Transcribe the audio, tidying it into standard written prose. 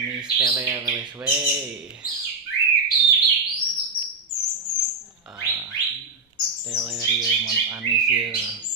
Anis teler wes we. Teler ya manuk anis ya.